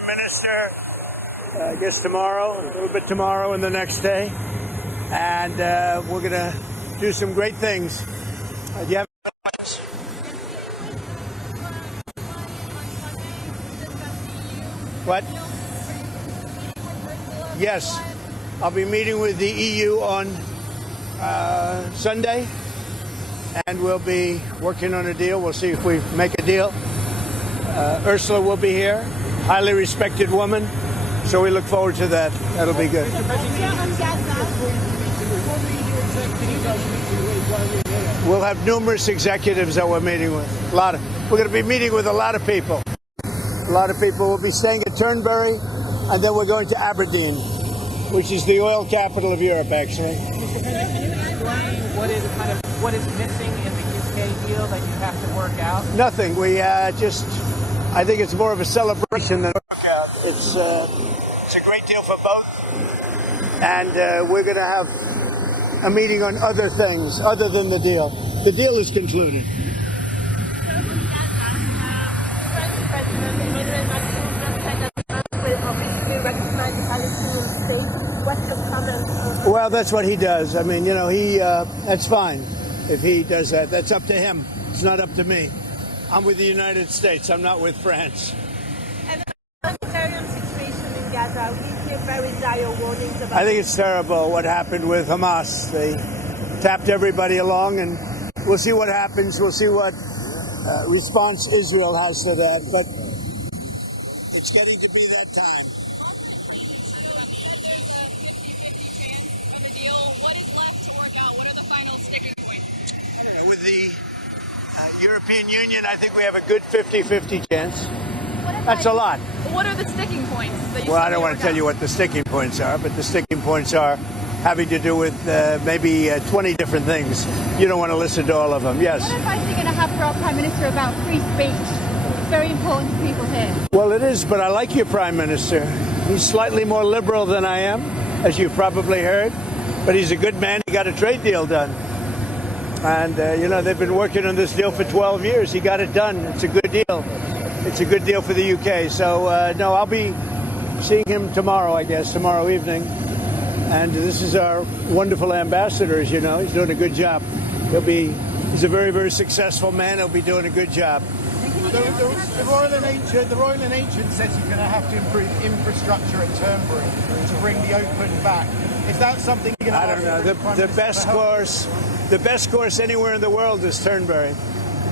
Prime Minister, I guess tomorrow, a little bit tomorrow and the next day. And we're going to do some great things. Do you have what? Yes, I'll be meeting with the EU on Sunday, and we'll be working on a deal. We'll see if we make a deal. Ursula will be here, highly respected woman, so we look forward to that. That'll be good. We'll have numerous executives that we're meeting with. We're going to be meeting with a lot of people. A lot of people will be staying at Turnberry, and then we're going to Aberdeen, which is the oil capital of Europe, actually. Can you explain what is missing in the UK deal that you have to work out? Nothing. I think it's more of a celebration than a workout. It's a great deal for both, and we're going to have a meeting on other things other than the deal. The deal is concluded. Well, that's what he does. I mean, that's fine. If he does that, that's up to him. It's not up to me. I'm with the United States. I'm not with France. And the humanitarian situation in Gaza, we hear very dire warnings about. I think it's terrible what happened with Hamas. They tapped everybody along, and we'll see what happens. We'll see what response Israel has to that. But it's getting to be that time. What is left to work out? What are the final sticking points? I don't know. With the European Union, I think we have a good 50-50 chance. That's a lot. What are the sticking points? Well, I don't want to tell you what the sticking points are, but the sticking points are having to do with maybe 20 different things. You don't want to listen to all of them. Yes. What advice are you going to have for our Prime Minister about free speech? It's very important to people here. Well, it is, but I like your Prime Minister. He's slightly more liberal than I am, as you've probably heard. But he's a good man. He got a trade deal done. And, they've been working on this deal for 12 years. He got it done. It's a good deal. It's a good deal for the UK. So, no, I'll be seeing him tomorrow, I guess, tomorrow evening. And this is our wonderful ambassador, as you know. He's doing a good job. He's a very, very successful man. He'll be doing a good job. The Royal and Ancient says you're going to have to improve infrastructure at Turnberry to bring the Open back. Is that something you're going to? I don't know. The best course anywhere in the world is Turnberry.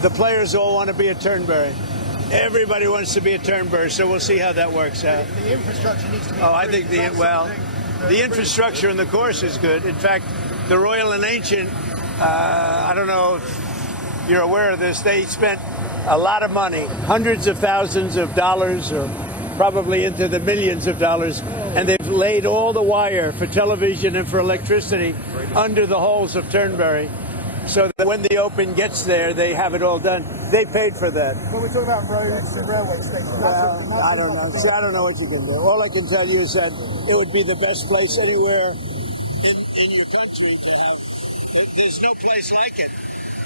The players all want to be at Turnberry. Everybody wants to be at Turnberry, so we'll see how that works out. The infrastructure needs to be. I think the infrastructure and the course is good. In fact, the Royal and Ancient. I don't know if you're aware of this. They spent a lot of money, hundreds of thousands of dollars, or probably into the millions of dollars, and they've laid all the wire for television and for electricity under the holes of Turnberry, so that when the Open gets there, they have it all done. They paid for that. But we're talking about roads and railway stations. I don't know. See, I don't know what you can do. All I can tell you is that it would be the best place anywhere in your country to have. There's no place like it.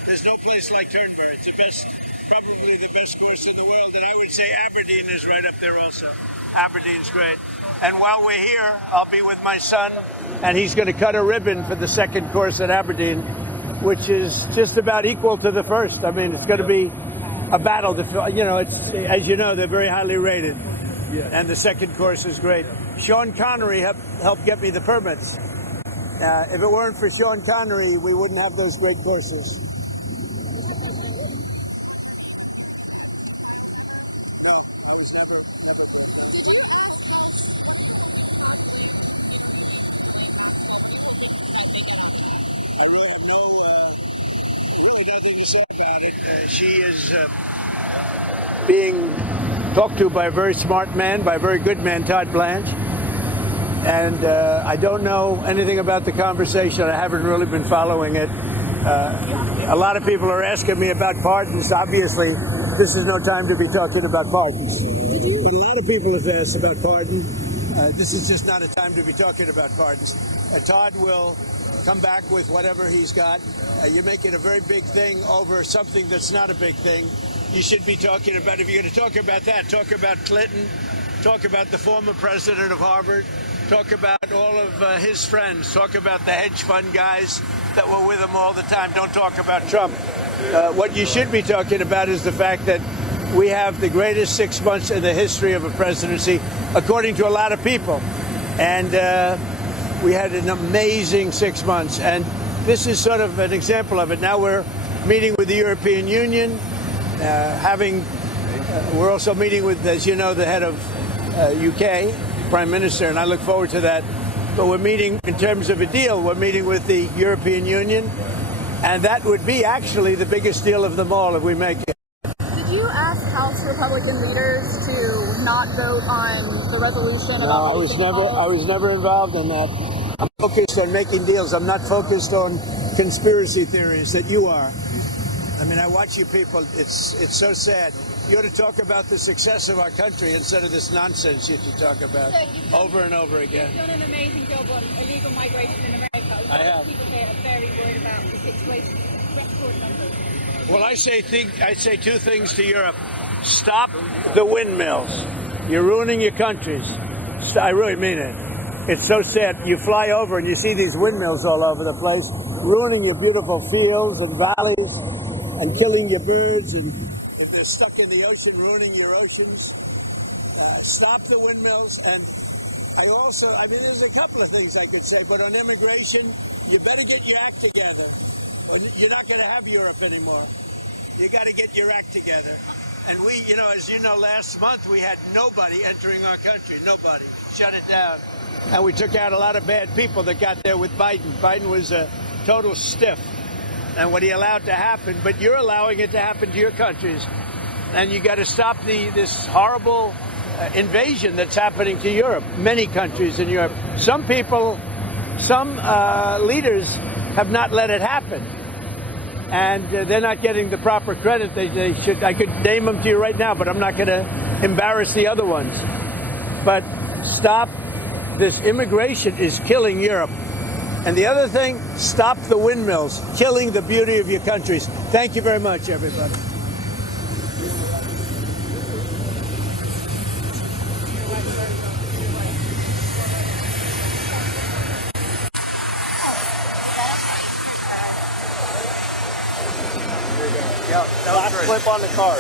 There's no place like Turnberry. It's the best, probably the best course in the world. And I would say Aberdeen is right up there also. Aberdeen's great. And while we're here, I'll be with my son, and he's going to cut a ribbon for the second course at Aberdeen, which is just about equal to the first. I mean, it's going to be a battle. As you know, they're very highly rated. Yeah. And the second course is great. Sean Connery helped get me the permits. If it weren't for Sean Connery, we wouldn't have those great courses. No, I was never. Did you ask I really have really nothing to say about it. She is being talked to by a very smart man, by a very good man, Todd Blanche. And I don't know anything about the conversation. I haven't really been following it. A lot of people are asking me about pardons. Obviously, this is no time to be talking about pardons. A lot of people have asked about pardon. This is just not a time to be talking about pardons. Todd will come back with whatever he's got. You're making a very big thing over something that's not a big thing. You should be talking about, if you're going to talk about that, talk about Clinton talk about the former president of Harvard, talk about all of his friends, talk about the hedge fund guys that were with him all the time. Don't talk about Trump. What you should be talking about is the fact that we have the greatest 6 months in the history of a presidency, according to a lot of people. And we had an amazing 6 months. And this is sort of an example of it. Now we're meeting with the European Union, we're also meeting with, as you know, the head of UK, Prime Minister, and I look forward to that. But we're meeting, in terms of a deal, we're meeting with the European Union, and that would be actually the biggest deal of them all if we make it. Did you ask House Republican leaders to not vote on the resolution about I was never involved in that. I'm focused on making deals. I'm not focused on conspiracy theories that you are. I mean, I watch you people. It's so sad. You ought to talk about the success of our country instead of this nonsense you talk about over and over again. You've done an amazing job on illegal migration in America. A lot of people here are very worried about the situation. Record numbers. Well, I say two things to Europe. Stop the windmills. You're ruining your countries. I really mean it. It's so sad. You fly over and you see these windmills all over the place, ruining your beautiful fields and valleys and killing your birds, and if they're stuck in the ocean, ruining your oceans. Stop the windmills. And there's a couple of things I could say, but on immigration, you better get your act together. You're not going to have Europe anymore. You got to get your act together. And we, as you know, last month we had nobody entering our country. Nobody. Shut it down. And we took out a lot of bad people that got there with Biden. Biden was a total stiff. And what he allowed to happen, but you're allowing it to happen to your countries. And you got to stop this horrible invasion that's happening to Europe, many countries in Europe. Some people, some leaders have not let it happen. And they're not getting the proper credit they should. I could name them to you right now, but I'm not going to embarrass the other ones. But stop. This immigration is killing Europe. And the other thing, stop the windmills, killing the beauty of your countries. Thank you very much, everybody. Last flip on the card.